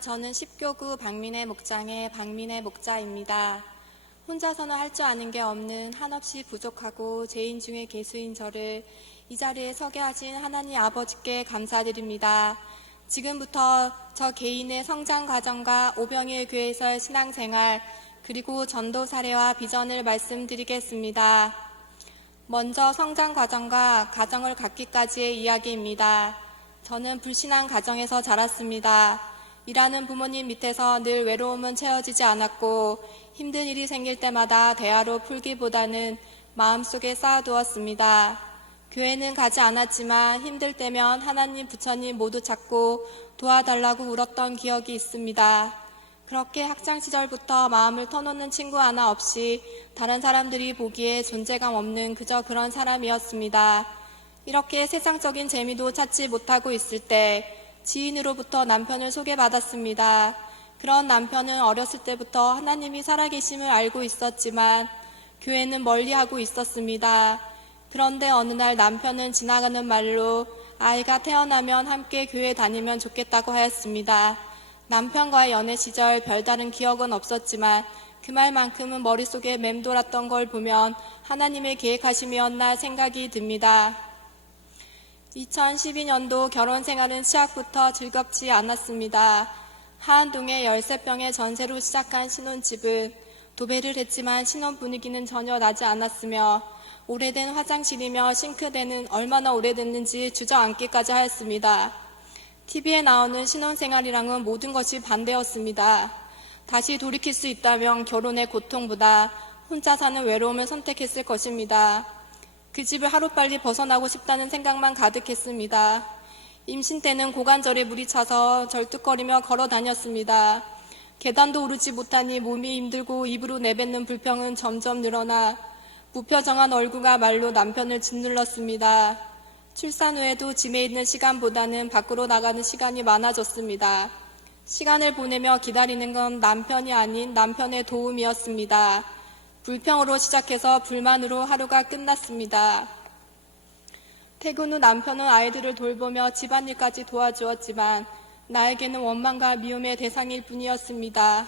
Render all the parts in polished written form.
저는 10교구 박민혜 목장의 박민혜 목자입니다. 혼자서는 할 줄 아는 게 없는 한없이 부족하고 죄인 중에 괴수인 저를 이 자리에 서게 하신 하나님 아버지께 감사드립니다. 지금부터 저 개인의 성장 과정과 오병일 교회에서의 신앙생활 그리고 전도 사례와 비전을 말씀드리겠습니다. 먼저 성장 과정과 가정을 갖기까지의 이야기입니다. 저는 불신앙 가정에서 자랐습니다. 일하는 부모님 밑에서 늘 외로움은 채워지지 않았고 힘든 일이 생길 때마다 대화로 풀기보다는 마음속에 쌓아두었습니다. 교회는 가지 않았지만 힘들 때면 하나님, 부처님 모두 찾고 도와달라고 울었던 기억이 있습니다. 그렇게 학창시절부터 마음을 터놓는 친구 하나 없이 다른 사람들이 보기에 존재감 없는 그저 그런 사람이었습니다. 이렇게 세상적인 재미도 찾지 못하고 있을 때 지인으로부터 남편을 소개받았습니다. 그런 남편은 어렸을 때부터 하나님이 살아계심을 알고 있었지만 교회는 멀리하고 있었습니다. 그런데 어느 날 남편은 지나가는 말로 아이가 태어나면 함께 교회 다니면 좋겠다고 하였습니다. 남편과의 연애 시절 별다른 기억은 없었지만 그 말만큼은 머릿속에 맴돌았던 걸 보면 하나님의 계획하심이었나 생각이 듭니다. 2012년도 결혼 생활은 시작부터 즐겁지 않았습니다. 하안동의 13평의 전세로 시작한 신혼집은 도배를 했지만 신혼 분위기는 전혀 나지 않았으며 오래된 화장실이며 싱크대는 얼마나 오래됐는지 주저앉기까지 하였습니다. TV에 나오는 신혼생활이랑은 모든 것이 반대였습니다. 다시 돌이킬 수 있다면 결혼의 고통보다 혼자 사는 외로움을 선택했을 것입니다. 그 집을 하루빨리 벗어나고 싶다는 생각만 가득했습니다. 임신 때는 고관절에 물이 차서 절뚝거리며 걸어 다녔습니다. 계단도 오르지 못하니 몸이 힘들고 입으로 내뱉는 불평은 점점 늘어나 무표정한 얼굴과 말로 남편을 짓눌렀습니다. 출산 후에도 집에 있는 시간보다는 밖으로 나가는 시간이 많아졌습니다. 시간을 보내며 기다리는 건 남편이 아닌 남편의 도움이었습니다. 불평으로 시작해서 불만으로 하루가 끝났습니다. 퇴근 후 남편은 아이들을 돌보며 집안일까지 도와주었지만 나에게는 원망과 미움의 대상일 뿐이었습니다.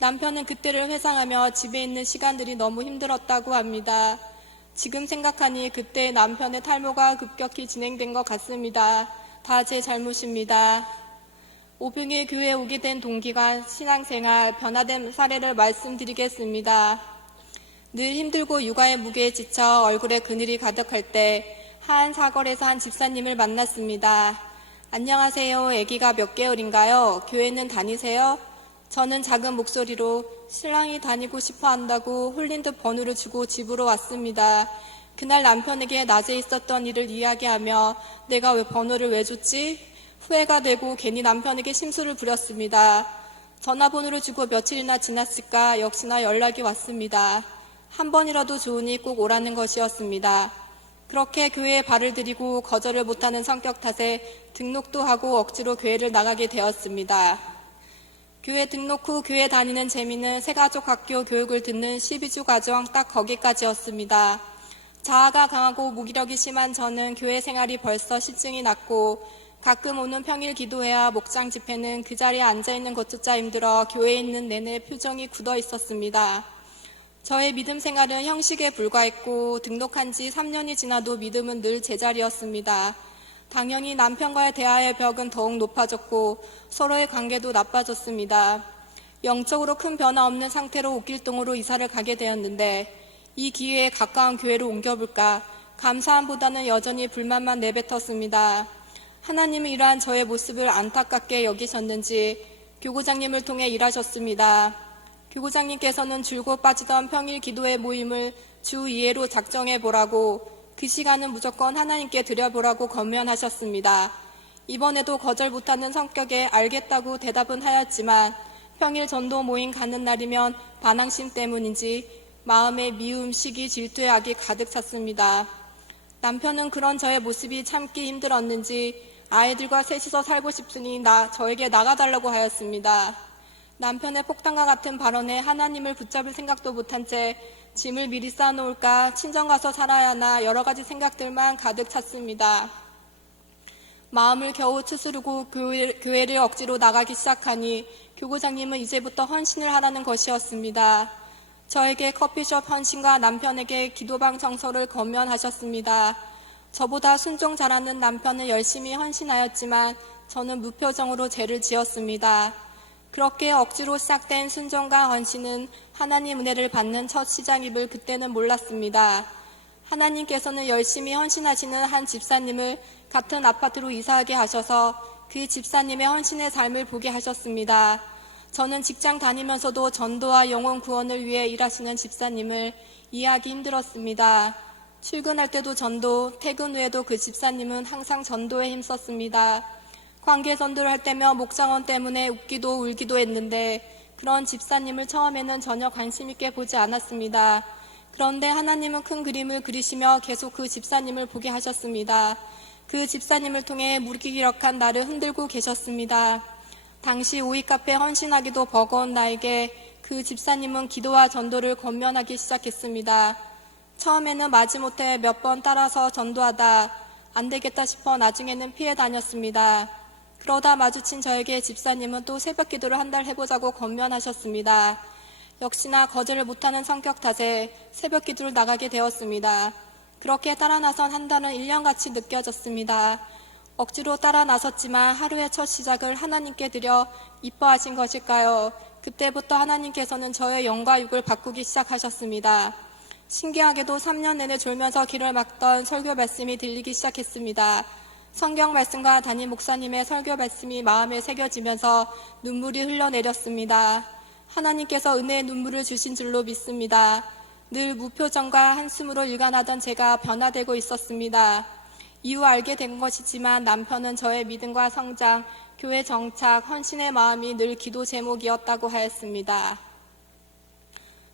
남편은 그때를 회상하며 집에 있는 시간들이 너무 힘들었다고 합니다. 지금 생각하니 그때 남편의 탈모가 급격히 진행된 것 같습니다. 다 제 잘못입니다. 오병일 교회에 오게 된 동기가 신앙생활, 변화된 사례를 말씀드리겠습니다. 늘 힘들고 육아의 무게에 지쳐 얼굴에 그늘이 가득할 때 한 사거리에서 한 집사님을 만났습니다. 안녕하세요. 아기가 몇 개월인가요? 교회는 다니세요? 저는 작은 목소리로 신랑이 다니고 싶어 한다고 홀린 듯 번호를 주고 집으로 왔습니다. 그날 남편에게 낮에 있었던 일을 이야기하며 내가 왜 번호를 왜 줬지? 후회가 되고 괜히 남편에게 심술을 부렸습니다. 전화번호를 주고 며칠이나 지났을까 역시나 연락이 왔습니다. 한 번이라도 좋으니 꼭 오라는 것이었습니다. 그렇게 교회에 발을 들이고 거절을 못하는 성격 탓에 등록도 하고 억지로 교회를 나가게 되었습니다. 교회 등록 후 교회 다니는 재미는 새가족 학교 교육을 듣는 12주 과정 딱 거기까지였습니다. 자아가 강하고 무기력이 심한 저는 교회 생활이 벌써 실증이 났고 가끔 오는 평일 기도회와 목장 집회는 그 자리에 앉아있는 것조차 힘들어 교회에 있는 내내 표정이 굳어 있었습니다. 저의 믿음 생활은 형식에 불과했고 등록한 지 3년이 지나도 믿음은 늘 제자리였습니다. 당연히 남편과의 대화의 벽은 더욱 높아졌고 서로의 관계도 나빠졌습니다. 영적으로 큰 변화 없는 상태로 옥길동으로 이사를 가게 되었는데 이 기회에 가까운 교회로 옮겨볼까 감사함보다는 여전히 불만만 내뱉었습니다. 하나님은 이러한 저의 모습을 안타깝게 여기셨는지 교구장님을 통해 일하셨습니다. 교구장님께서는 줄곧 빠지던 평일 기도회 모임을 주 2회로 작정해보라고 그 시간은 무조건 하나님께 드려보라고 권면하셨습니다. 이번에도 거절 못하는 성격에 알겠다고 대답은 하였지만 평일 전도 모임 가는 날이면 반항심 때문인지 마음에 미움, 시기, 질투의 악이 가득 찼습니다. 남편은 그런 저의 모습이 참기 힘들었는지 아이들과 셋이서 살고 싶으니 저에게 나가달라고 하였습니다. 남편의 폭탄과 같은 발언에 하나님을 붙잡을 생각도 못한 채 짐을 미리 쌓아놓을까 친정 가서 살아야 하나 여러 가지 생각들만 가득 찼습니다. 마음을 겨우 추스르고 교회를 억지로 나가기 시작하니 교구장님은 이제부터 헌신을 하라는 것이었습니다. 저에게 커피숍 헌신과 남편에게 기도방 청소를 권면하셨습니다. 저보다 순종 잘하는 남편은 열심히 헌신하였지만 저는 무표정으로 죄를 지었습니다. 그렇게 억지로 시작된 순종과 헌신은 하나님 은혜를 받는 첫 시작임을 그때는 몰랐습니다. 하나님께서는 열심히 헌신하시는 한 집사님을 같은 아파트로 이사하게 하셔서 그 집사님의 헌신의 삶을 보게 하셨습니다. 저는 직장 다니면서도 전도와 영혼 구원을 위해 일하시는 집사님을 이해하기 힘들었습니다. 출근할 때도 전도, 퇴근 후에도 그 집사님은 항상 전도에 힘썼습니다. 관계 전도를 할 때며 목장원 때문에 웃기도 울기도 했는데 그런 집사님을 처음에는 전혀 관심 있게 보지 않았습니다. 그런데 하나님은 큰 그림을 그리시며 계속 그 집사님을 보게 하셨습니다. 그 집사님을 통해 무기력한 나를 흔들고 계셨습니다. 당시 오이카페 헌신하기도 버거운 나에게 그 집사님은 기도와 전도를 권면하기 시작했습니다. 처음에는 마지못해 몇 번 따라서 전도하다 안 되겠다 싶어 나중에는 피해 다녔습니다. 그러다 마주친 저에게 집사님은 또 새벽 기도를 한 달 해보자고 권면하셨습니다. 역시나 거절을 못하는 성격 탓에 새벽 기도를 나가게 되었습니다. 그렇게 따라 나선 한 달은 1년같이 느껴졌습니다. 억지로 따라 나섰지만 하루의 첫 시작을 하나님께 드려 이뻐하신 것일까요? 그때부터 하나님께서는 저의 영과 육을 바꾸기 시작하셨습니다. 신기하게도 3년 내내 졸면서 길을 막던 설교 말씀이 들리기 시작했습니다. 성경 말씀과 담임 목사님의 설교 말씀이 마음에 새겨지면서 눈물이 흘러내렸습니다. 하나님께서 은혜의 눈물을 주신 줄로 믿습니다. 늘 무표정과 한숨으로 일관하던 제가 변화되고 있었습니다. 이후 알게 된 것이지만 남편은 저의 믿음과 성장, 교회 정착, 헌신의 마음이 늘 기도 제목이었다고 하였습니다.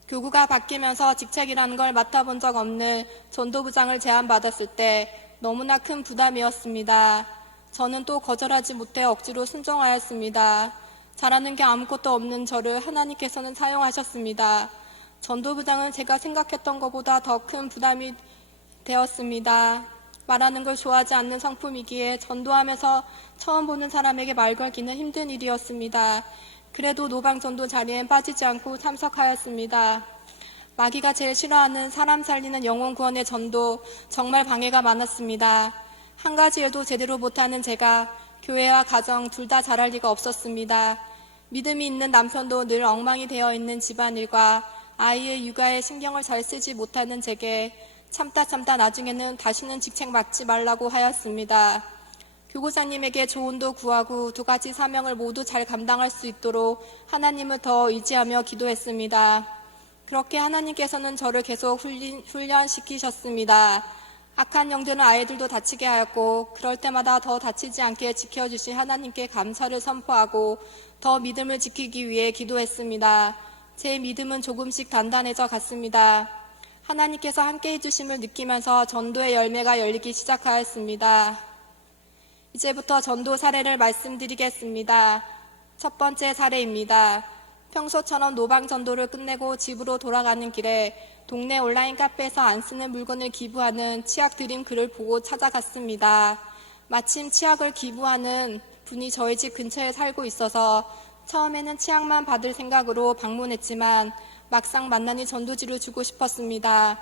교구가 바뀌면서 직책이라는 걸 맡아본 적 없는 전도부장을 제안받았을 때 너무나 큰 부담이었습니다. 저는 또 거절하지 못해 억지로 순종하였습니다. 잘하는 게 아무것도 없는 저를 하나님께서는 사용하셨습니다. 전도부장은 제가 생각했던 것보다 더 큰 부담이 되었습니다. 말하는 걸 좋아하지 않는 성품이기에 전도하면서 처음 보는 사람에게 말 걸기는 힘든 일이었습니다. 그래도 노방전도 자리엔 빠지지 않고 참석하였습니다. 마귀가 제일 싫어하는 사람 살리는 영혼 구원의 전도, 정말 방해가 많았습니다. 한 가지 일도 제대로 못하는 제가 교회와 가정 둘 다 잘할 리가 없었습니다. 믿음이 있는 남편도 늘 엉망이 되어 있는 집안일과 아이의 육아에 신경을 잘 쓰지 못하는 제게 참다 나중에는 다시는 직책 맡지 말라고 하였습니다. 교구장님에게 조언도 구하고 두 가지 사명을 모두 잘 감당할 수 있도록 하나님을 더 의지하며 기도했습니다. 그렇게 하나님께서는 저를 계속 훈련시키셨습니다. 악한 영들은 아이들도 다치게 하였고 그럴 때마다 더 다치지 않게 지켜주신 하나님께 감사를 선포하고 더 믿음을 지키기 위해 기도했습니다. 제 믿음은 조금씩 단단해져 갔습니다. 하나님께서 함께 해주심을 느끼면서 전도의 열매가 열리기 시작하였습니다. 이제부터 전도 사례를 말씀드리겠습니다. 첫 번째 사례입니다. 평소처럼 노방 전도를 끝내고 집으로 돌아가는 길에 동네 온라인 카페에서 안 쓰는 물건을 기부하는 치약 드림 글을 보고 찾아갔습니다. 마침 치약을 기부하는 분이 저희 집 근처에 살고 있어서 처음에는 치약만 받을 생각으로 방문했지만 막상 만나니 전도지를 주고 싶었습니다.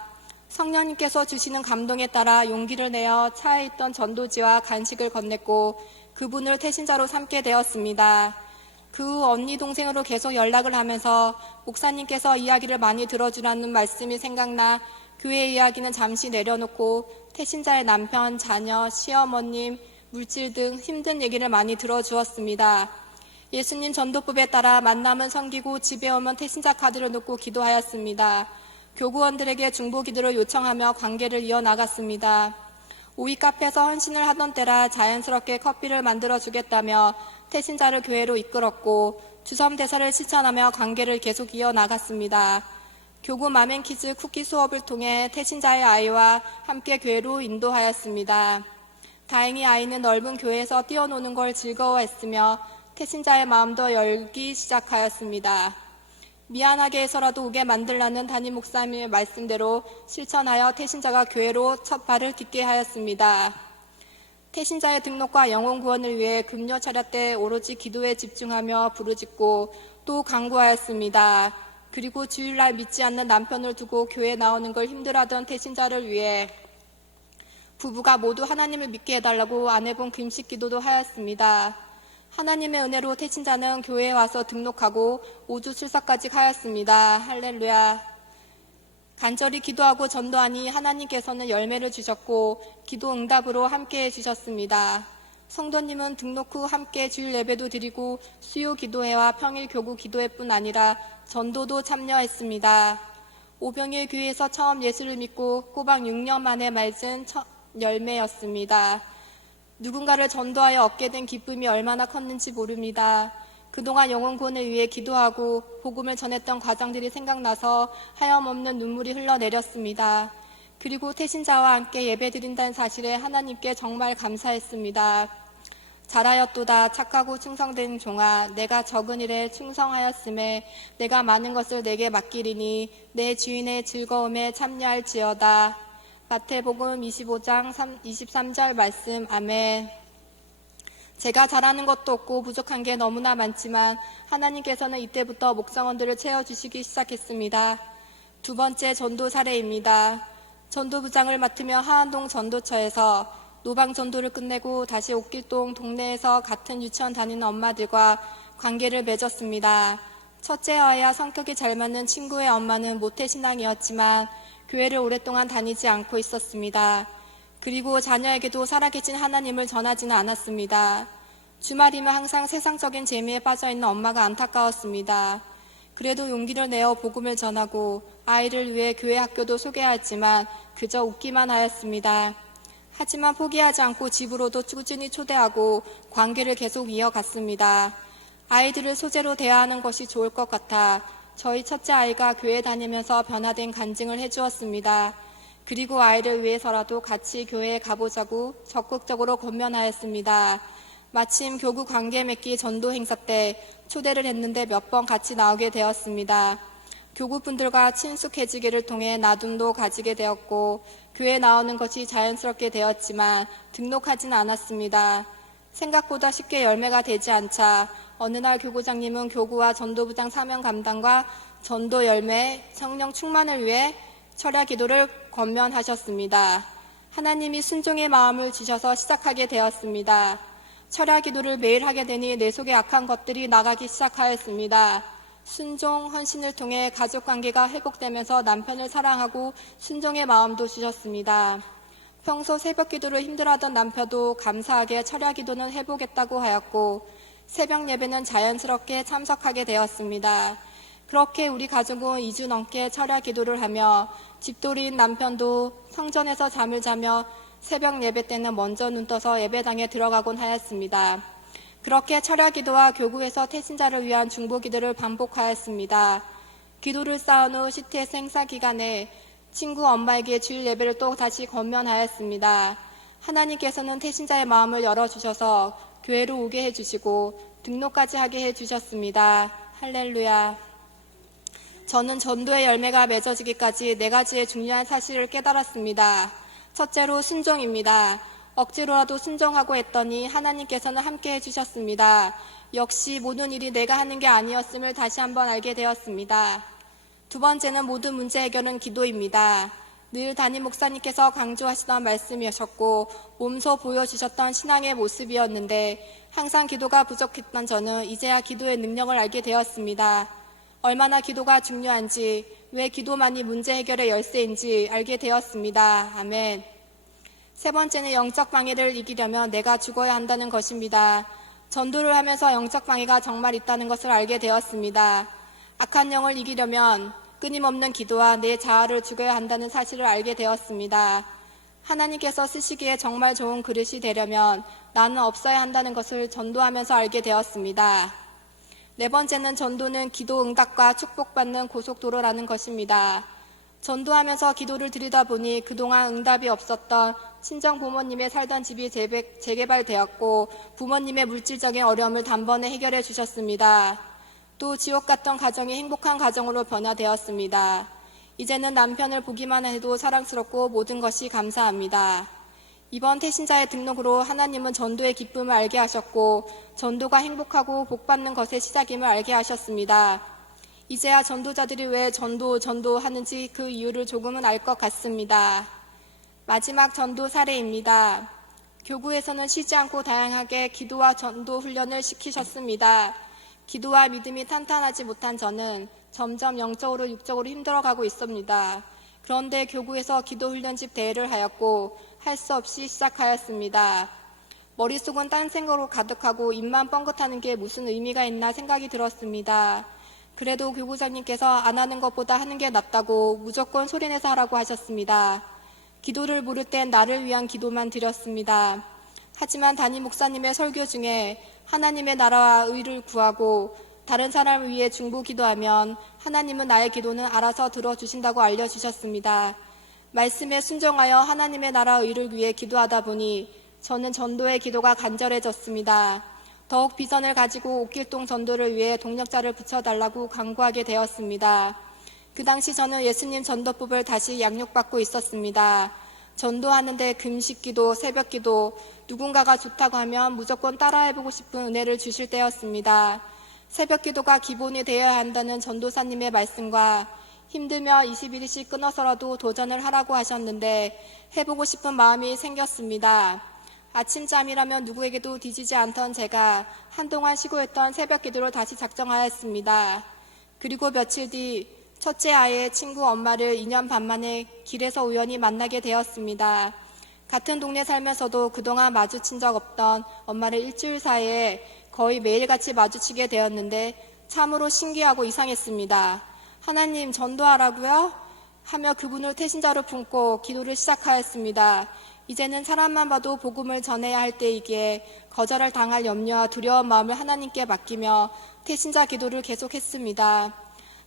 성령님께서 주시는 감동에 따라 용기를 내어 차에 있던 전도지와 간식을 건넸고 그분을 태신자로 삼게 되었습니다. 그 후 언니 동생으로 계속 연락을 하면서 목사님께서 이야기를 많이 들어주라는 말씀이 생각나 교회 이야기는 잠시 내려놓고 태신자의 남편, 자녀, 시어머님, 물질 등 힘든 얘기를 많이 들어주었습니다. 예수님 전도법에 따라 만남은 섬기고 집에 오면 태신자 카드를 놓고 기도하였습니다. 교구원들에게 중보 기도를 요청하며 관계를 이어나갔습니다. 오이 카페에서 헌신을 하던 때라 자연스럽게 커피를 만들어주겠다며 태신자를 교회로 이끌었고 주섬대사를 실천하며 관계를 계속 이어나갔습니다. 교구 마맨키즈 쿠키 수업을 통해 태신자의 아이와 함께 교회로 인도하였습니다. 다행히 아이는 넓은 교회에서 뛰어노는 걸 즐거워했으며 태신자의 마음도 열기 시작하였습니다. 미안하게 해서라도 오게 만들라는 담임 목사님의 말씀대로 실천하여 태신자가 교회로 첫 발을 딛게 하였습니다. 태신자의 등록과 영혼 구원을 위해 금요 차례 때 오로지 기도에 집중하며 부르짖고 또 간구하였습니다. 그리고 주일날 믿지 않는 남편을 두고 교회에 나오는 걸 힘들어하던 태신자를 위해 부부가 모두 하나님을 믿게 해달라고 아내분 금식 기도도 하였습니다. 하나님의 은혜로 태신자는 교회에 와서 등록하고 5주 출사까지 하였습니다. 할렐루야. 간절히 기도하고 전도하니 하나님께서는 열매를 주셨고 기도 응답으로 함께해 주셨습니다. 성도님은 등록 후 함께 주일 예배도 드리고 수요 기도회와 평일 교구 기도회뿐 아니라 전도도 참여했습니다. 오병일 교회에서 처음 예수를 믿고 꼬박 6년 만에 맺은 첫 열매였습니다. 누군가를 전도하여 얻게 된 기쁨이 얼마나 컸는지 모릅니다. 그동안 영혼 구원을 위해 기도하고 복음을 전했던 과정들이 생각나서 하염없는 눈물이 흘러내렸습니다. 그리고 태신자와 함께 예배드린다는 사실에 하나님께 정말 감사했습니다. 잘하였도다 착하고 충성된 종아, 내가 적은 일에 충성하였음에 내가 많은 것을 내게 맡기리니 내 주인의 즐거움에 참여할지어다. 마태복음 25장 23절 말씀. 아멘. 제가 잘하는 것도 없고 부족한 게 너무나 많지만 하나님께서는 이때부터 목장원들을 채워주시기 시작했습니다. 두 번째 전도 사례입니다. 전도부장을 맡으며 하안동 전도처에서 노방 전도를 끝내고 다시 옥길동 동네에서 같은 유치원 다니는 엄마들과 관계를 맺었습니다. 첫째와야 성격이 잘 맞는 친구의 엄마는 모태신앙이었지만 교회를 오랫동안 다니지 않고 있었습니다. 그리고 자녀에게도 살아계신 하나님을 전하지는 않았습니다. 주말이면 항상 세상적인 재미에 빠져있는 엄마가 안타까웠습니다. 그래도 용기를 내어 복음을 전하고 아이를 위해 교회 학교도 소개하였지만 그저 웃기만 하였습니다. 하지만 포기하지 않고 집으로도 꾸준히 초대하고 관계를 계속 이어갔습니다. 아이들을 소재로 대하는 것이 좋을 것 같아 저희 첫째 아이가 교회 다니면서 변화된 간증을 해주었습니다. 그리고 아이를 위해서라도 같이 교회에 가보자고 적극적으로 권면하였습니다. 마침 교구 관계 맺기 전도 행사 때 초대를 했는데 몇 번 같이 나오게 되었습니다. 교구분들과 친숙해지기를 통해 나눔도 가지게 되었고 교회에 나오는 것이 자연스럽게 되었지만 등록하지는 않았습니다. 생각보다 쉽게 열매가 되지 않자 어느 날 교구장님은 교구와 전도부장 사명 감당과 전도 열매, 성령 충만을 위해 철야 기도를 권면하셨습니다. 하나님이 순종의 마음을 주셔서 시작하게 되었습니다. 철야 기도를 매일 하게 되니 내 속에 악한 것들이 나가기 시작하였습니다. 순종, 헌신을 통해 가족관계가 회복되면서 남편을 사랑하고 순종의 마음도 주셨습니다. 평소 새벽 기도를 힘들어하던 남편도 감사하게 철야 기도는 해보겠다고 하였고 새벽 예배는 자연스럽게 참석하게 되었습니다. 그렇게 우리 가족은 2주 넘게 철야 기도를 하며 집돌이인 남편도 성전에서 잠을 자며 새벽 예배 때는 먼저 눈 떠서 예배당에 들어가곤 하였습니다. 그렇게 철야 기도와 교구에서 태신자를 위한 중보 기도를 반복하였습니다. 기도를 쌓은 후 CTS 행사 기간에 친구 엄마에게 주일 예배를 또 다시 권면하였습니다. 하나님께서는 태신자의 마음을 열어주셔서 교회로 오게 해주시고 등록까지 하게 해주셨습니다. 할렐루야. 저는 전도의 열매가 맺어지기까지 4가지의 중요한 사실을 깨달았습니다. 첫째로 순종입니다. 억지로라도 순종하고 했더니 하나님께서는 함께 해주셨습니다. 역시 모든 일이 내가 하는 게 아니었음을 다시 한번 알게 되었습니다. 두 번째는 모든 문제 해결은 기도입니다. 늘 담임 목사님께서 강조하시던 말씀이셨고 몸소 보여주셨던 신앙의 모습이었는데 항상 기도가 부족했던 저는 이제야 기도의 능력을 알게 되었습니다. 얼마나 기도가 중요한지, 왜 기도만이 문제 해결의 열쇠인지 알게 되었습니다. 아멘. 세 번째는 영적 방해를 이기려면 내가 죽어야 한다는 것입니다. 전도를 하면서 영적 방해가 정말 있다는 것을 알게 되었습니다. 악한 영을 이기려면 끊임없는 기도와 내 자아를 죽여야 한다는 사실을 알게 되었습니다. 하나님께서 쓰시기에 정말 좋은 그릇이 되려면 나는 없어야 한다는 것을 전도하면서 알게 되었습니다. 네 번째는 전도는 기도 응답과 축복받는 고속도로라는 것입니다. 전도하면서 기도를 드리다 보니 그동안 응답이 없었던 친정 부모님의 살던 집이 재개발되었고 부모님의 물질적인 어려움을 단번에 해결해 주셨습니다. 또 지옥 같던 가정이 행복한 가정으로 변화되었습니다. 이제는 남편을 보기만 해도 사랑스럽고 모든 것이 감사합니다. 이번 태신자의 등록으로 하나님은 전도의 기쁨을 알게 하셨고 전도가 행복하고 복받는 것의 시작임을 알게 하셨습니다. 이제야 전도자들이 왜 전도하는지 그 이유를 조금은 알 것 같습니다. 마지막 전도 사례입니다. 교구에서는 쉬지 않고 다양하게 기도와 전도 훈련을 시키셨습니다. 기도와 믿음이 탄탄하지 못한 저는 점점 영적으로 육적으로 힘들어가고 있습니다. 그런데 교구에서 기도 훈련집 대회를 하였고 할 수 없이 시작하였습니다. 머릿속은 딴 생각으로 가득하고 입만 뻥긋하는 게 무슨 의미가 있나 생각이 들었습니다. 그래도 교구장님께서 안 하는 것보다 하는 게 낫다고 무조건 소리내서 하라고 하셨습니다. 기도를 물을 땐 나를 위한 기도만 드렸습니다. 하지만 담임 목사님의 설교 중에 하나님의 나라와 의를 구하고 다른 사람을 위해 중보 기도하면 하나님은 나의 기도는 알아서 들어주신다고 알려주셨습니다. 말씀에 순종하여 하나님의 나라와 의를 위해 기도하다 보니 저는 전도의 기도가 간절해졌습니다. 더욱 비전을 가지고 옥길동 전도를 위해 동력자를 붙여달라고 간구하게 되었습니다. 그 당시 저는 예수님 전도법을 다시 양육받고 있었습니다. 전도하는데 금식기도, 새벽기도, 누군가가 좋다고 하면 무조건 따라해보고 싶은 은혜를 주실 때였습니다. 새벽기도가 기본이 되어야 한다는 전도사님의 말씀과 힘들며 21일씩 끊어서라도 도전을 하라고 하셨는데 해보고 싶은 마음이 생겼습니다. 아침잠이라면 누구에게도 뒤지지 않던 제가 한동안 쉬고 있던 새벽기도를 다시 작정하였습니다. 그리고 며칠 뒤 첫째 아이의 친구 엄마를 2년 반 만에 길에서 우연히 만나게 되었습니다. 같은 동네 살면서도 그동안 마주친 적 없던 엄마를 일주일 사이에 거의 매일같이 마주치게 되었는데 참으로 신기하고 이상했습니다. 하나님 전도하라고요? 하며 그분을 태신자로 품고 기도를 시작하였습니다. 이제는 사람만 봐도 복음을 전해야 할 때이기에 거절을 당할 염려와 두려운 마음을 하나님께 맡기며 태신자 기도를 계속했습니다.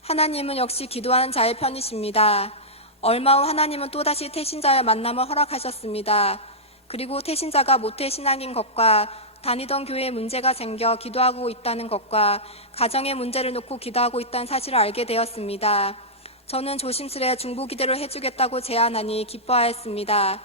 하나님은 역시 기도하는 자의 편이십니다. 얼마 후 하나님은 또다시 태신자의 만남을 허락하셨습니다. 그리고 태신자가 모태신앙인 것과 다니던 교회에 문제가 생겨 기도하고 있다는 것과 가정의 문제를 놓고 기도하고 있다는 사실을 알게 되었습니다. 저는 조심스레 중보기도를 해주겠다고 제안하니 기뻐하였습니다.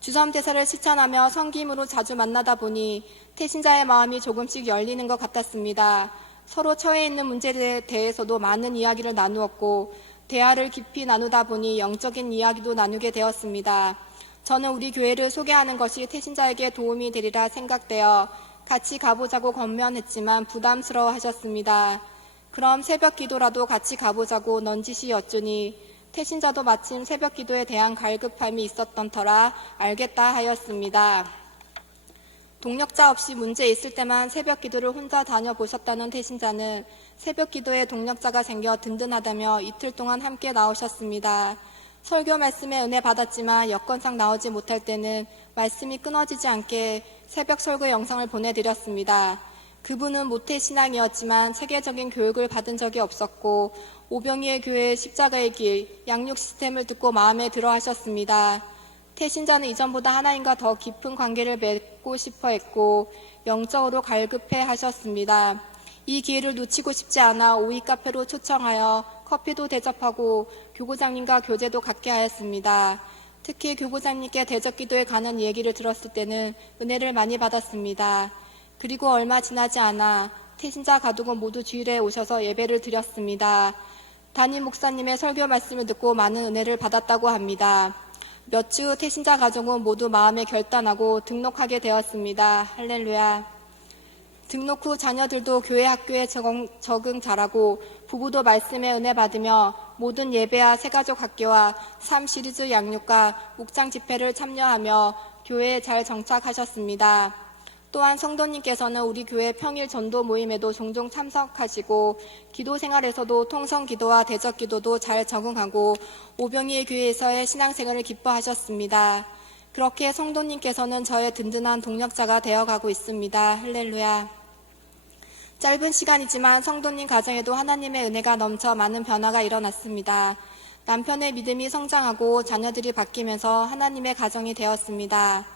주섬대사를 실천하며 섬김으로 자주 만나다 보니 태신자의 마음이 조금씩 열리는 것 같았습니다. 서로 처해 있는 문제에 대해서도 많은 이야기를 나누었고 대화를 깊이 나누다 보니 영적인 이야기도 나누게 되었습니다. 저는 우리 교회를 소개하는 것이 태신자에게 도움이 되리라 생각되어 같이 가보자고 권면했지만 부담스러워 하셨습니다. 그럼 새벽 기도라도 같이 가보자고 넌지시 여쭈니 태신자도 마침 새벽 기도에 대한 갈급함이 있었던 터라 알겠다 하였습니다. 동력자 없이 문제 있을 때만 새벽 기도를 혼자 다녀보셨다는 태신자는 새벽 기도에 동력자가 생겨 든든하다며 이틀 동안 함께 나오셨습니다. 설교 말씀에 은혜 받았지만 여건상 나오지 못할 때는 말씀이 끊어지지 않게 새벽 설교 영상을 보내드렸습니다. 그분은 모태신앙이었지만 체계적인 교육을 받은 적이 없었고 오병이의 교회 십자가의 길, 양육 시스템을 듣고 마음에 들어 하셨습니다. 태신자는 이전보다 하나님과 더 깊은 관계를 맺고 싶어 했고 영적으로 갈급해 하셨습니다. 이 기회를 놓치고 싶지 않아 오이 카페로 초청하여 커피도 대접하고 교구장님과 교제도 갖게 하였습니다. 특히 교구장님께 대적기도에 관한 얘기를 들었을 때는 은혜를 많이 받았습니다. 그리고 얼마 지나지 않아 태신자 가족은 모두 주일에 오셔서 예배를 드렸습니다. 담임 목사님의 설교 말씀을 듣고 많은 은혜를 받았다고 합니다. 몇 주 후 태신자 가족은 모두 마음에 결단하고 등록하게 되었습니다. 할렐루야. 등록 후 자녀들도 교회 학교에 적응 잘하고 부부도 말씀에 은혜 받으며 모든 예배와 새가족 학교와 삶 시리즈 양육과 묵상 집회를 참여하며 교회에 잘 정착하셨습니다. 또한 성도님께서는 우리 교회 평일 전도 모임에도 종종 참석하시고 기도 생활에서도 통성 기도와 대적 기도도 잘 적응하고 오병이의 교회에서의 신앙생활을 기뻐하셨습니다. 그렇게 성도님께서는 저의 든든한 동력자가 되어가고 있습니다. 할렐루야. 짧은 시간이지만 성도님 가정에도 하나님의 은혜가 넘쳐 많은 변화가 일어났습니다. 남편의 믿음이 성장하고 자녀들이 바뀌면서 하나님의 가정이 되었습니다.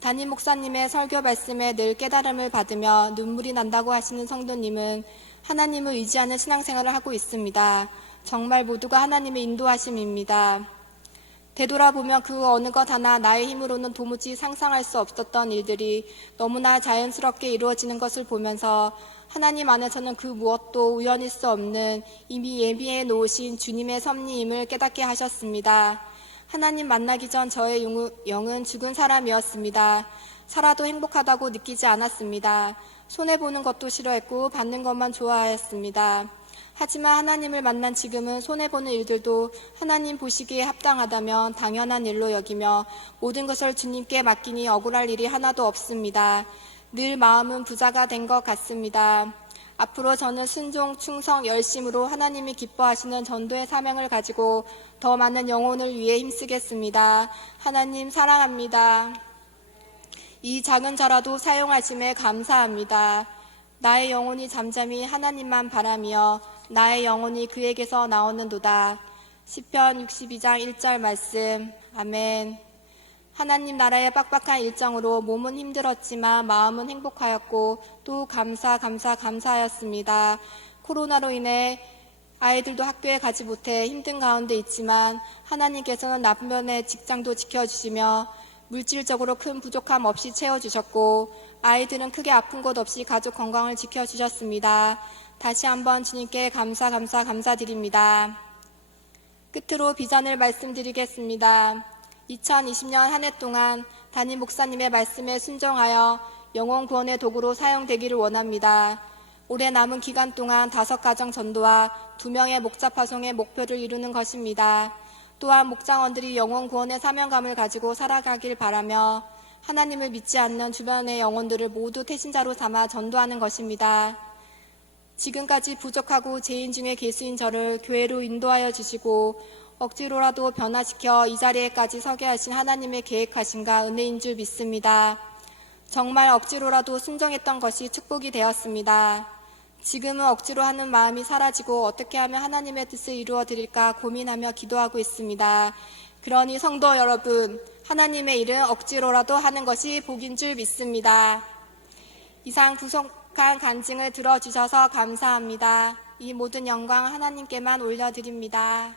담임 목사님의 설교 말씀에 늘 깨달음을 받으며 눈물이 난다고 하시는 성도님은 하나님을 의지하는 신앙생활을 하고 있습니다. 정말 모두가 하나님의 인도하심입니다. 되돌아보면 그 어느 것 하나 나의 힘으로는 도무지 상상할 수 없었던 일들이 너무나 자연스럽게 이루어지는 것을 보면서 하나님 안에서는 그 무엇도 우연일 수 없는 이미 예비해 놓으신 주님의 섭리임을 깨닫게 하셨습니다. 하나님 만나기 전 저의 영은 죽은 사람이었습니다. 살아도 행복하다고 느끼지 않았습니다. 손해보는 것도 싫어했고 받는 것만 좋아하였습니다. 하지만 하나님을 만난 지금은 손해보는 일들도 하나님 보시기에 합당하다면 당연한 일로 여기며 모든 것을 주님께 맡기니 억울할 일이 하나도 없습니다. 늘 마음은 부자가 된 것 같습니다. 앞으로 저는 순종, 충성, 열심으로 하나님이 기뻐하시는 전도의 사명을 가지고 더 많은 영혼을 위해 힘쓰겠습니다. 하나님 사랑합니다. 이 작은 자라도 사용하심에 감사합니다. 나의 영혼이 잠잠히 하나님만 바라며 나의 영혼이 그에게서 나오는도다. 시편 62장 1절 말씀. 아멘. 하나님 나라의 빡빡한 일정으로 몸은 힘들었지만 마음은 행복하였고 또 감사하였습니다. 코로나로 인해 아이들도 학교에 가지 못해 힘든 가운데 있지만 하나님께서는 남편의 직장도 지켜주시며 물질적으로 큰 부족함 없이 채워주셨고 아이들은 크게 아픈 것 없이 가족 건강을 지켜주셨습니다. 다시 한번 주님께 감사드립니다. 끝으로 비전을 말씀드리겠습니다. 2020년 한 해 동안 담임 목사님의 말씀에 순종하여 영혼 구원의 도구로 사용되기를 원합니다. 올해 남은 기간 동안 5가정 전도와 2명의 목자 파송의 목표를 이루는 것입니다. 또한 목장원들이 영혼 구원의 사명감을 가지고 살아가길 바라며 하나님을 믿지 않는 주변의 영혼들을 모두 태신자로 삼아 전도하는 것입니다. 지금까지 부족하고 죄인 중에 괴수인 저를 교회로 인도하여 주시고 억지로라도 변화시켜 이 자리에까지 서게 하신 하나님의 계획하심과 은혜인 줄 믿습니다. 정말 억지로라도 순종했던 것이 축복이 되었습니다. 지금은 억지로 하는 마음이 사라지고 어떻게 하면 하나님의 뜻을 이루어 드릴까 고민하며 기도하고 있습니다. 그러니 성도 여러분, 하나님의 일은 억지로라도 하는 것이 복인 줄 믿습니다. 이상 부족한 간증을 들어주셔서 감사합니다. 이 모든 영광 하나님께만 올려드립니다.